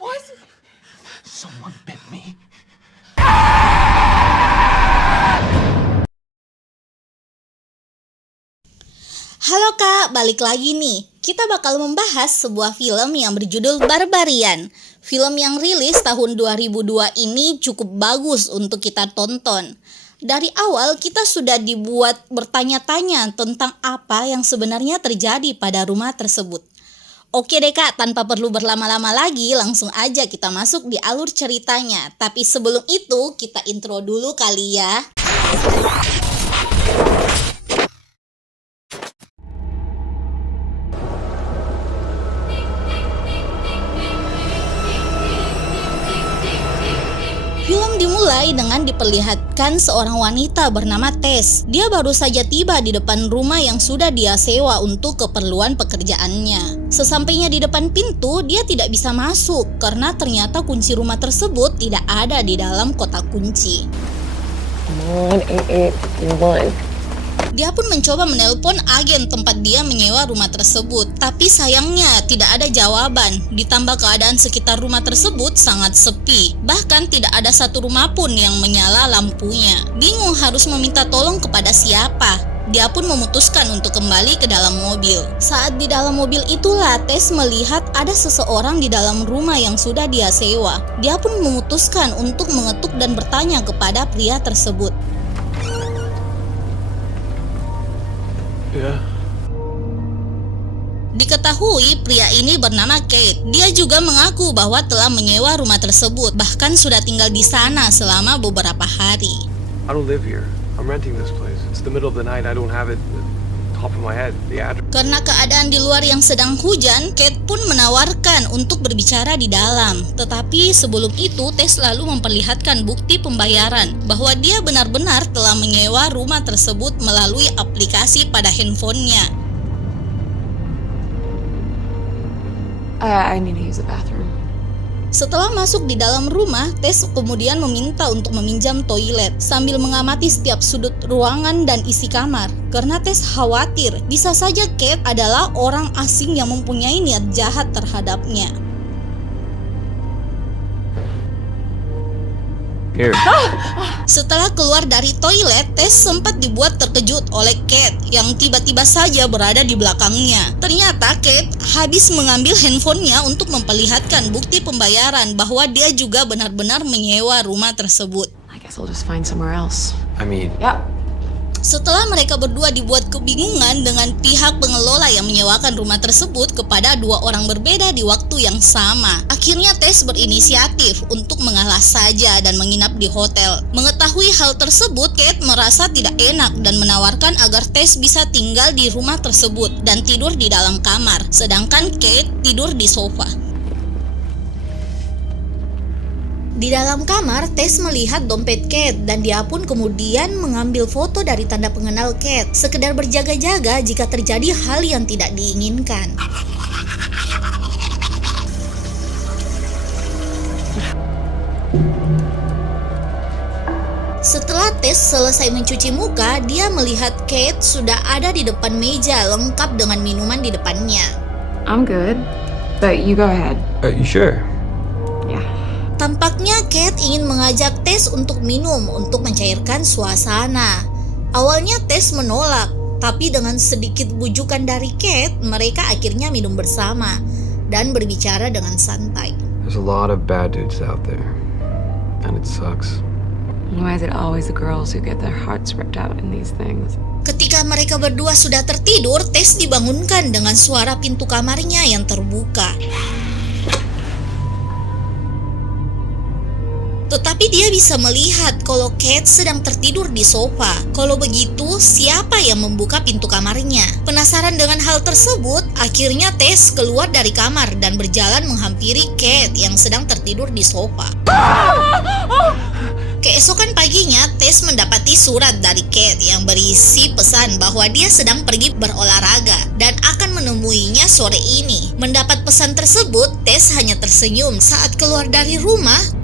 What? Someone bit me. Halo Kak, balik lagi nih. Kita bakal membahas sebuah film yang berjudul Barbarian. Film yang rilis tahun 2002 ini cukup bagus untuk kita tonton. Dari awal kita sudah dibuat bertanya-tanya tentang apa yang sebenarnya terjadi pada rumah tersebut. Oke deh Kak, tanpa perlu berlama-lama lagi, langsung aja kita masuk di alur ceritanya. Tapi sebelum itu, kita intro dulu kali ya. Film dimulai dengan diperlihatkan seorang wanita bernama Tess. Dia baru saja tiba di depan rumah yang sudah dia sewa untuk keperluan pekerjaannya. Sesampainya di depan pintu, dia tidak bisa masuk karena ternyata kunci rumah tersebut tidak ada di dalam kotak kunci. Come on, 8831. Dia pun mencoba menelpon agen tempat dia menyewa rumah tersebut, tapi sayangnya tidak ada jawaban. Ditambah keadaan sekitar rumah tersebut sangat sepi, bahkan tidak ada satu rumah pun yang menyala lampunya. Bingung harus meminta tolong kepada siapa. Dia pun memutuskan untuk kembali ke dalam mobil. Saat di dalam mobil itulah Tess melihat ada seseorang di dalam rumah yang sudah dia sewa. Dia pun memutuskan untuk mengetuk dan bertanya kepada pria tersebut. Ya. Diketahui pria ini bernama Kate. Dia juga mengaku bahwa telah menyewa rumah tersebut, bahkan sudah tinggal di sana selama beberapa hari. I don't live here. I'm renting this place. It's the middle of the night. I don't have it at the top of my head. The address. Karena keadaan di luar yang sedang hujan, Kate pun menawarkan untuk berbicara di dalam. Tetapi sebelum itu, Tess selalu memperlihatkan bukti pembayaran bahwa dia benar-benar telah menyewa rumah tersebut melalui aplikasi pada handphonenya. I need to use the bathroom. Setelah masuk di dalam rumah, Tess kemudian meminta untuk meminjam toilet sambil mengamati setiap sudut ruangan dan isi kamar. Karena Tess khawatir bisa saja Kate adalah orang asing yang mempunyai niat jahat terhadapnya. Here. Setelah keluar dari toilet, Tess sempat dibuat terkejut oleh Kate yang tiba-tiba saja berada di belakangnya. Ternyata Kate habis mengambil handphonenya untuk memperlihatkan bukti pembayaran bahwa dia juga benar-benar menyewa rumah tersebut. I guess I'll just find somewhere else. I mean, Yep. Setelah mereka berdua dibuat kebingungan dengan pihak pengelola yang menyewakan rumah tersebut kepada dua orang berbeda di waktu yang sama, akhirnya Tess berinisiatif untuk mengalah saja dan menginap di hotel. Mengetahui hal tersebut, Kate merasa tidak enak dan menawarkan agar Tess bisa tinggal di rumah tersebut dan tidur di dalam kamar, sedangkan Kate tidur di sofa. Di dalam kamar, Tess melihat dompet Kate dan dia pun kemudian mengambil foto dari tanda pengenal Kate, sekedar berjaga-jaga jika terjadi hal yang tidak diinginkan. Setelah Tess selesai mencuci muka, dia melihat Kate sudah ada di depan meja lengkap dengan minuman di depannya. I'm good, but you go ahead. you sure? Yeah. Tampaknya Kate ingin mengajak Tess untuk minum untuk mencairkan suasana. Awalnya Tess menolak, tapi dengan sedikit bujukan dari Kate, mereka akhirnya minum bersama dan berbicara dengan santai. There's a lot of bad dudes out there, and it sucks. Why is it always the girls who get their hearts ripped out in these things? Ketika mereka berdua sudah tertidur, Tess dibangunkan dengan suara pintu kamarnya yang terbuka. Tetapi dia bisa melihat kalau Kate sedang tertidur di sofa. Kalau begitu, siapa yang membuka pintu kamarnya? Penasaran dengan hal tersebut, akhirnya Tess keluar dari kamar dan berjalan menghampiri Kate yang sedang tertidur di sofa. Keesokan paginya, Tess mendapati surat dari Kate yang berisi pesan bahwa dia sedang pergi berolahraga dan akan menemuinya sore ini. Mendapat pesan tersebut, Tess hanya tersenyum saat keluar dari rumah.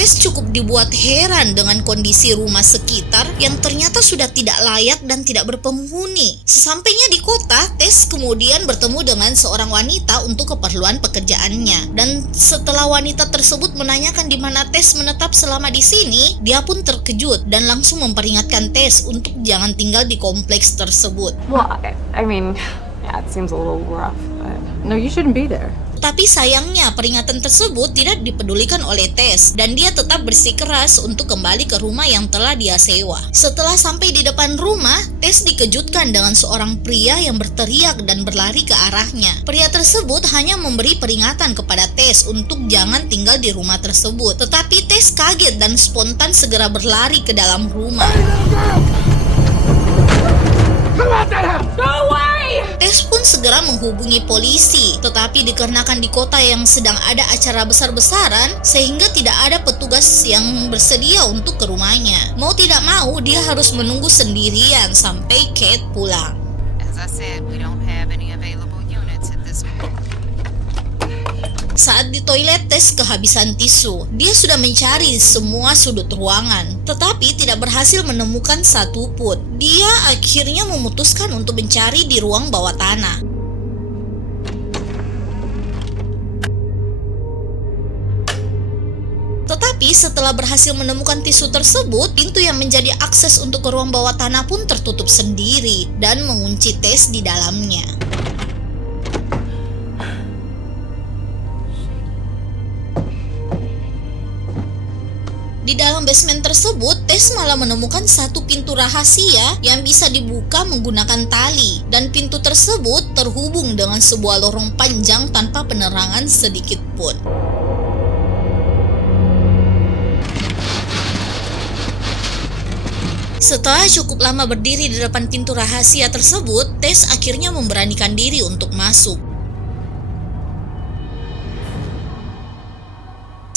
Tess cukup dibuat heran dengan kondisi rumah sekitar yang ternyata sudah tidak layak dan tidak berpenghuni. Sesampainya di kota, Tess kemudian bertemu dengan seorang wanita untuk keperluan pekerjaannya. Dan setelah wanita tersebut menanyakan di mana Tess menetap selama di sini, dia pun terkejut dan langsung memperingatkan Tess untuk jangan tinggal di kompleks tersebut. Well, I mean, yeah, it seems a little rough, but No, you shouldn't be there. Tapi sayangnya peringatan tersebut tidak dipedulikan oleh Tess dan dia tetap bersikeras untuk kembali ke rumah yang telah dia sewa. Setelah sampai di depan rumah, Tess dikejutkan dengan seorang pria yang berteriak dan berlari ke arahnya. Pria tersebut hanya memberi peringatan kepada Tess untuk jangan tinggal di rumah tersebut. Tetapi Tess kaget dan spontan segera berlari ke dalam rumah. Tess pun segera menghubungi polisi, tetapi dikarenakan di kota yang sedang ada acara besar-besaran, sehingga tidak ada petugas yang bersedia untuk ke rumahnya. Mau tidak mau, dia harus menunggu sendirian sampai Kate pulang. As I said, we don't have any available units at this moment. Saat di toilet, Tess kehabisan tisu. Dia sudah mencari semua sudut ruangan, tetapi tidak berhasil menemukan satupun. Dia akhirnya memutuskan untuk mencari di ruang bawah tanah. Tetapi setelah berhasil menemukan tisu tersebut, pintu yang menjadi akses untuk ke ruang bawah tanah pun tertutup sendiri dan mengunci Tess di dalamnya. Di dalam basement tersebut, Tess malah menemukan satu pintu rahasia yang bisa dibuka menggunakan tali, dan pintu tersebut terhubung dengan sebuah lorong panjang tanpa penerangan sedikit pun. Setelah cukup lama berdiri di depan pintu rahasia tersebut, Tess akhirnya memberanikan diri untuk masuk.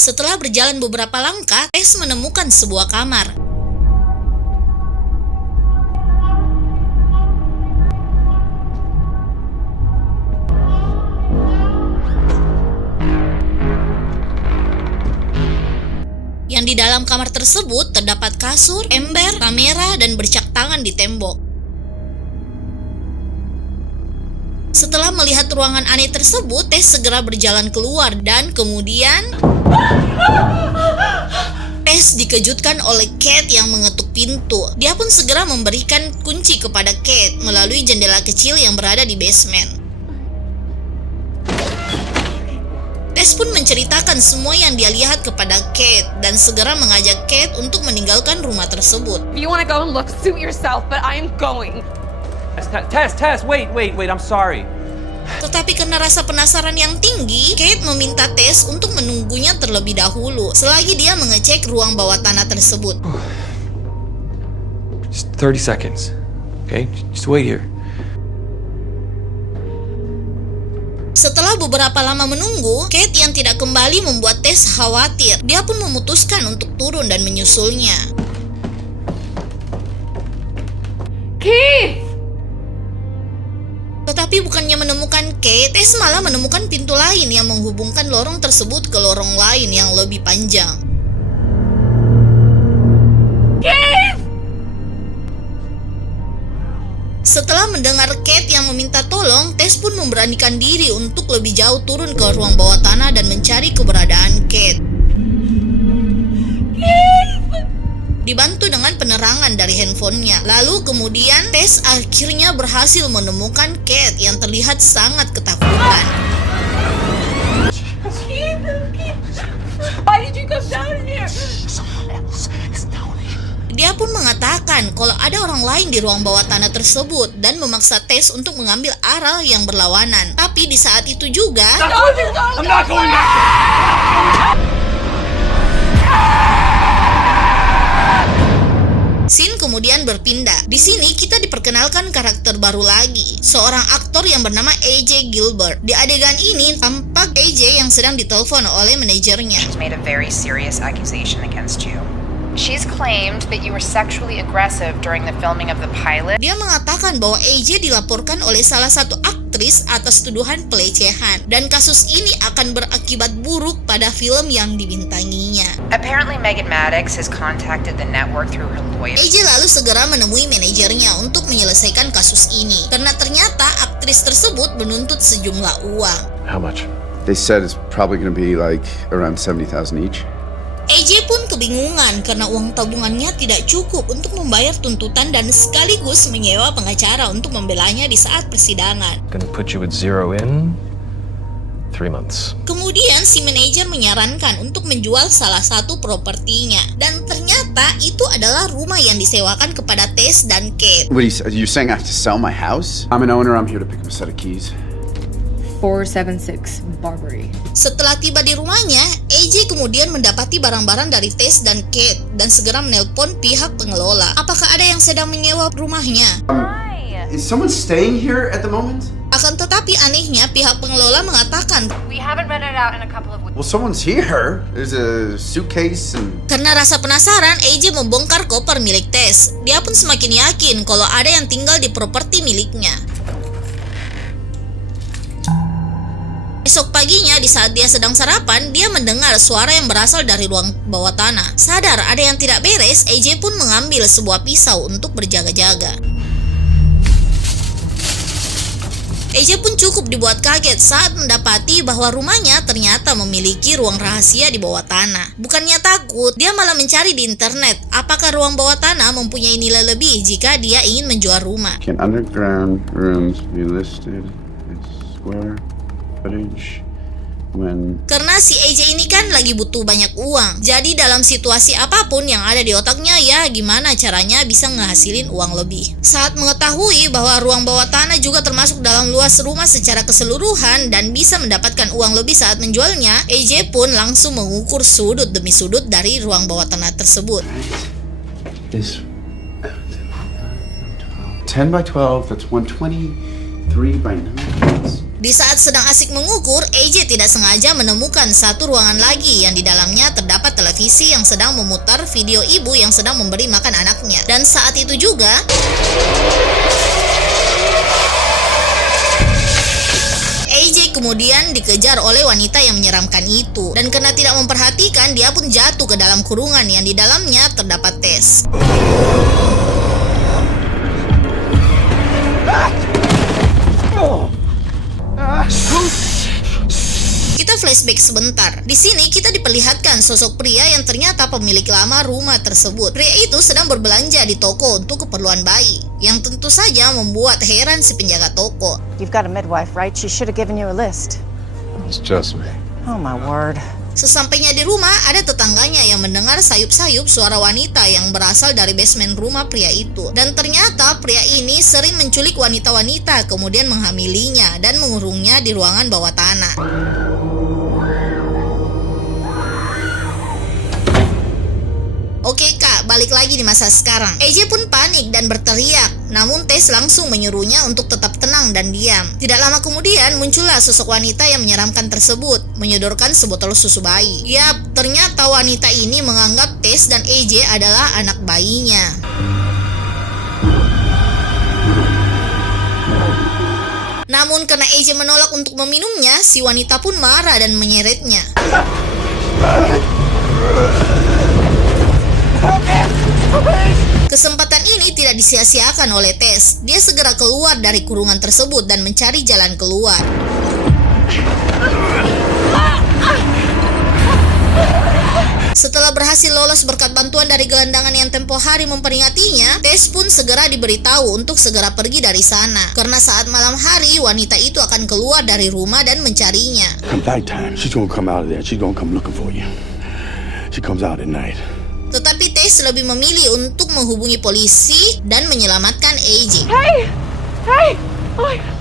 Setelah berjalan beberapa langkah, Tess menemukan sebuah kamar. Yang di dalam kamar tersebut terdapat kasur, ember, kamera, dan bercak tangan di tembok. Setelah melihat ruangan aneh tersebut, Tess segera berjalan keluar dan kemudian Tess dikejutkan oleh Kate yang mengetuk pintu. Dia pun segera memberikan kunci kepada Kate melalui jendela kecil yang berada di basement. Tess pun menceritakan semua yang dia lihat kepada Kate dan segera mengajak Kate untuk meninggalkan rumah tersebut. if you want to go and look, suit yourself, but I am going. Tess, wait, I'm sorry. Tetapi karena rasa penasaran yang tinggi, Kate meminta Tess untuk menunggunya terlebih dahulu selagi dia mengecek ruang bawah tanah tersebut. Just 30 seconds, okay? Just wait here. Setelah beberapa lama menunggu, Kate yang tidak kembali membuat Tess khawatir. Dia pun memutuskan untuk turun dan menyusulnya. Keith! Tetapi bukannya menemukan Kate, Tess malah menemukan pintu lain yang menghubungkan lorong tersebut ke lorong lain yang lebih panjang. Setelah mendengar Kate yang meminta tolong, Tess pun memberanikan diri untuk lebih jauh turun ke ruang bawah tanah dan mencari keberadaan Kate. Dibantu dengan penerangan dari handphonenya. Lalu kemudian Tess akhirnya berhasil menemukan Kate yang terlihat sangat ketakutan. Why did you come down here? Dia pun mengatakan kalau ada orang lain di ruang bawah tanah tersebut dan memaksa Tess untuk mengambil arah yang berlawanan. Tapi di saat itu juga, I'm not going back. scene kemudian berpindah. Di sini kita diperkenalkan karakter baru lagi, seorang aktor yang bernama AJ Gilbert. Di adegan ini tampak AJ yang sedang ditelepon oleh manajernya. She's made a very serious accusation against you. She's claimed that you were sexually aggressive during the filming of the pilot. Dia mengatakan bahwa AJ dilaporkan oleh salah satu aktris atas tuduhan pelecehan dan kasus ini akan berakibat buruk pada film yang dibintanginya. Apparently Megan Maddox has contacted the network through her lawyer. AJ lalu segera menemui manajernya untuk menyelesaikan kasus ini karena ternyata aktris tersebut menuntut sejumlah uang. How much? They said it's probably going to be like around 70,000 each. AJ pun kebingungan karena uang tabungannya tidak cukup untuk membayar tuntutan dan sekaligus menyewa pengacara untuk membelanya di saat persidangan. Gonna put you at 0 in 3 months. Kemudian si manajer menyarankan untuk menjual salah satu propertinya dan ternyata itu adalah rumah yang disewakan kepada Tess dan Kate. What are you saying I have to sell my house? I'm an owner. I'm here to pick up a set of keys. 476 Barbary. Setelah tiba di rumahnya, AJ kemudian mendapati barang-barang dari Tess dan Kate dan segera menelpon pihak pengelola. Apakah ada yang sedang menyewa rumahnya? Is someone staying here at the moment? Akan tetapi anehnya pihak pengelola mengatakan We haven't rented it out in a couple of weeks. Well, someone's here. There's a suitcase and... karena rasa penasaran, AJ membongkar koper milik Tess. Dia pun semakin yakin kalau ada yang tinggal di properti miliknya. Esok paginya di saat dia sedang sarapan, dia mendengar suara yang berasal dari ruang bawah tanah. Sadar ada yang tidak beres, AJ pun mengambil sebuah pisau untuk berjaga-jaga. AJ pun cukup dibuat kaget saat mendapati bahwa rumahnya ternyata memiliki ruang rahasia di bawah tanah. Bukannya takut, dia malah mencari di internet apakah ruang bawah tanah mempunyai nilai lebih jika dia ingin menjual rumah. Can underground rooms be listed in square footage when... Karena si AJ ini kan lagi butuh banyak uang. Jadi dalam situasi apapun yang ada di otaknya, ya gimana caranya bisa ngehasilin uang lebih. Saat mengetahui bahwa ruang bawah tanah juga termasuk dalam luas rumah secara keseluruhan dan bisa mendapatkan uang lebih saat menjualnya, AJ pun langsung mengukur sudut demi sudut dari ruang bawah tanah tersebut. This 10 by 12, that's 123 by 9. Di saat sedang asik mengukur, AJ tidak sengaja menemukan satu ruangan lagi yang di dalamnya terdapat televisi yang sedang memutar video ibu yang sedang memberi makan anaknya. Dan saat itu juga AJ kemudian dikejar oleh wanita yang menyeramkan itu. Dan karena tidak memperhatikan, dia pun jatuh ke dalam kurungan yang di dalamnya terdapat Tess. Kita flashback sebentar. Di sini kita diperlihatkan sosok pria yang ternyata pemilik lama rumah tersebut. Pria itu sedang berbelanja di toko untuk keperluan bayi, yang tentu saja membuat heran si penjaga toko. You've got a midwife, right? She should have given you a list. It's just me. Oh my word. Sesampainya di rumah, ada tetangganya yang mendengar sayup-sayup suara wanita yang berasal dari basement rumah pria itu. Dan ternyata pria ini sering menculik wanita-wanita, kemudian menghamilinya dan mengurungnya di ruangan bawah tanah. Oke kak, balik lagi di masa sekarang. AJ pun panik dan berteriak, namun Tess langsung menyuruhnya untuk tetap tenang dan diam. Tidak lama kemudian muncullah sosok wanita yang menyeramkan tersebut, menyodorkan sebotol susu bayi. Yap, ternyata wanita ini menganggap Tess dan AJ adalah anak bayinya. Namun karena AJ menolak untuk meminumnya, si wanita pun marah dan menyeretnya. Kesempatan ini tidak disia-siakan oleh Tess. Dia segera keluar dari kurungan tersebut dan mencari jalan keluar. Setelah berhasil lolos berkat bantuan dari gelandangan yang tempo hari memperingatinya, Tess pun segera diberitahu untuk segera pergi dari sana. Karena saat malam hari, wanita itu akan keluar dari rumah dan mencarinya. Come nighttime, she's gonna come out of there. She's gonna come looking for you. She comes out at night. Tetapi Tess lebih memilih untuk menghubungi polisi dan menyelamatkan AJ. Hey! Oh my God.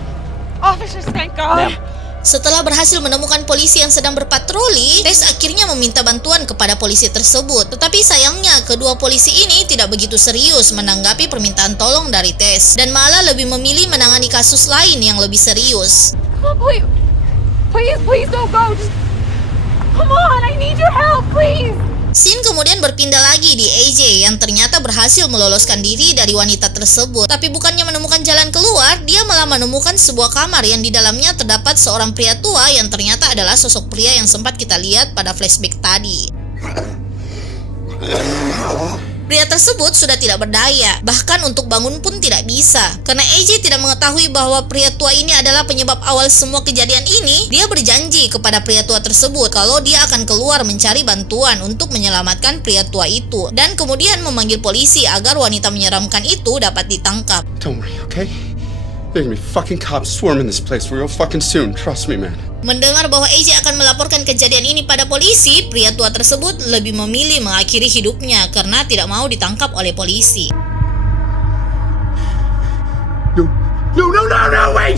Officers, thank God. Setelah berhasil menemukan polisi yang sedang berpatroli, Tess akhirnya meminta bantuan kepada polisi tersebut. Tetapi sayangnya, kedua polisi ini tidak begitu serius menanggapi permintaan tolong dari Tess dan malah lebih memilih menangani kasus lain yang lebih serius. Oh, please don't go. Just come on, I need your help, please. Scene kemudian berpindah lagi di AJ yang ternyata berhasil meloloskan diri dari wanita tersebut. Tapi bukannya menemukan jalan keluar, dia malah menemukan sebuah kamar yang di dalamnya terdapat seorang pria tua yang ternyata adalah sosok pria yang sempat kita lihat pada flashback tadi. Pria tersebut sudah tidak berdaya, bahkan untuk bangun pun tidak bisa. Karena AJ tidak mengetahui bahwa pria tua ini adalah penyebab awal semua kejadian ini, dia berjanji kepada pria tua tersebut kalau dia akan keluar mencari bantuan untuk menyelamatkan pria tua itu, dan kemudian memanggil polisi agar wanita menyeramkan itu dapat ditangkap. Don't worry, okay? There's gonna be fucking cops swarming this place real fucking soon. Trust me, man. Mendengar bahwa AJ akan melaporkan kejadian ini pada polisi, pria tua tersebut lebih memilih mengakhiri hidupnya karena tidak mau ditangkap oleh polisi. No, wait!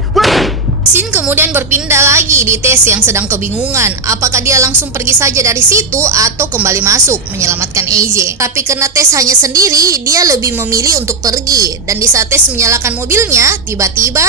Scene kemudian berpindah lagi di Tess yang sedang kebingungan apakah dia langsung pergi saja dari situ atau kembali masuk menyelamatkan AJ. Tapi karena Tess hanya sendiri, dia lebih memilih untuk pergi. Dan di saat Tess menyalakan mobilnya, tiba-tiba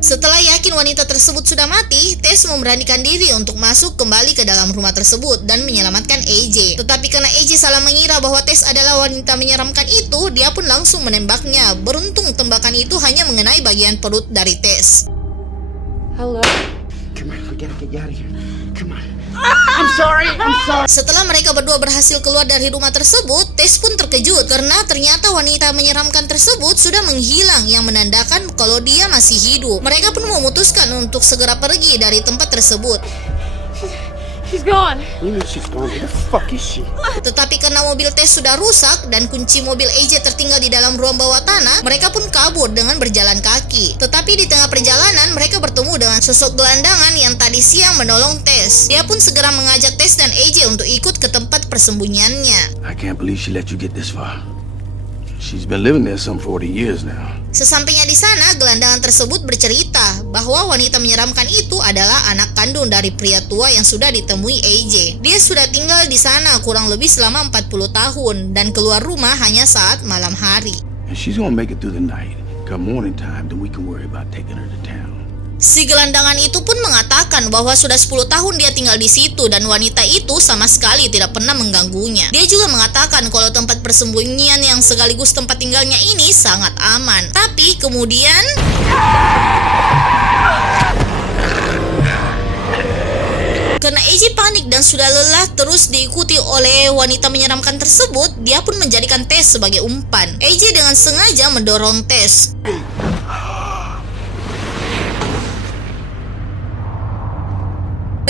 setelah yakin wanita tersebut sudah mati, Tess memberanikan diri untuk masuk kembali ke dalam rumah tersebut dan menyelamatkan AJ. Tetapi karena AJ salah mengira bahwa Tess adalah wanita menyeramkan itu, dia pun langsung menembaknya. Beruntung tembakan itu hanya mengenai bagian perut dari Tess. Hello. Come on, we gotta get you out of here. Come on. I'm sorry. Setelah mereka berdua berhasil keluar dari rumah tersebut, Tess pun terkejut karena ternyata wanita menyeramkan tersebut sudah menghilang, yang menandakan kalau dia masih hidup. Mereka pun memutuskan untuk segera pergi dari tempat tersebut. She's gone. You know she's gone. Where the fuck is she? Tetapi karena mobil Tess sudah rusak dan kunci mobil AJ tertinggal di dalam ruang bawah tanah, mereka pun kabur dengan berjalan kaki. Tetapi di tengah perjalanan, mereka bertemu dengan sosok gelandangan yang tadi siang menolong Tess. Dia pun segera mengajak Tess dan AJ untuk ikut ke tempat persembunyiannya. I can't believe she let you get this far. She's been living there some 40 years now. Sesampainya di sana, gelandangan tersebut bercerita bahwa wanita menyeramkan itu adalah anak kandung dari pria tua yang sudah ditemui AJ. Dia sudah tinggal di sana kurang lebih selama 40 tahun dan keluar rumah hanya saat malam hari. And she's gonna make it through the night. Come morning time, then we can worry about taking her to town. Si gelandangan itu pun mengatakan bahwa sudah 10 tahun dia tinggal di situ dan wanita itu sama sekali tidak pernah mengganggunya. Dia juga mengatakan kalau tempat persembunyian yang sekaligus tempat tinggalnya ini sangat aman. Tapi kemudian karena AJ panik dan sudah lelah terus diikuti oleh wanita menyeramkan tersebut, dia pun menjadikan Tess sebagai umpan. AJ dengan sengaja mendorong Tess.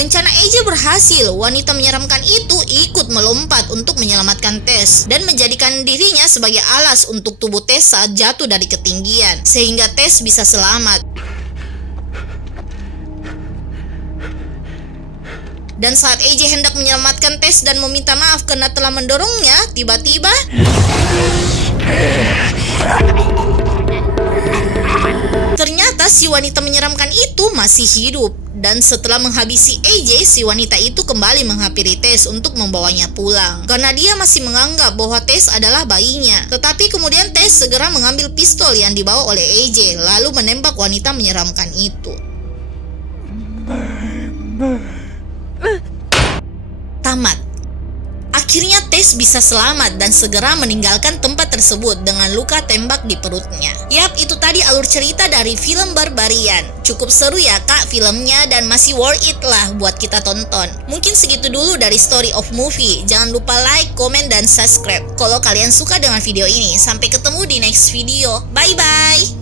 Rencana AJ berhasil, wanita menyeramkan itu ikut melompat untuk menyelamatkan Tess dan menjadikan dirinya sebagai alas untuk tubuh Tess saat jatuh dari ketinggian, sehingga Tess bisa selamat. Dan saat AJ hendak menyelamatkan Tess dan meminta maaf karena telah mendorongnya, tiba-tiba ternyata si wanita menyeramkan itu masih hidup. Dan setelah menghabisi AJ, si wanita itu kembali menghampiri Tess untuk membawanya pulang. Karena dia masih menganggap bahwa Tess adalah bayinya. Tetapi kemudian Tess segera mengambil pistol yang dibawa oleh AJ, lalu menembak wanita menyeramkan itu. Tamat. Akhirnya Tess bisa selamat dan segera meninggalkan tempat tersebut dengan luka tembak di perutnya. Yap, itu tadi alur cerita dari film Barbarian. Cukup seru ya kak filmnya dan masih worth it lah buat kita tonton. Mungkin segitu dulu dari Story of Movie. Jangan lupa like, komen, dan subscribe kalau kalian suka dengan video ini. Sampai ketemu di next video. Bye-bye!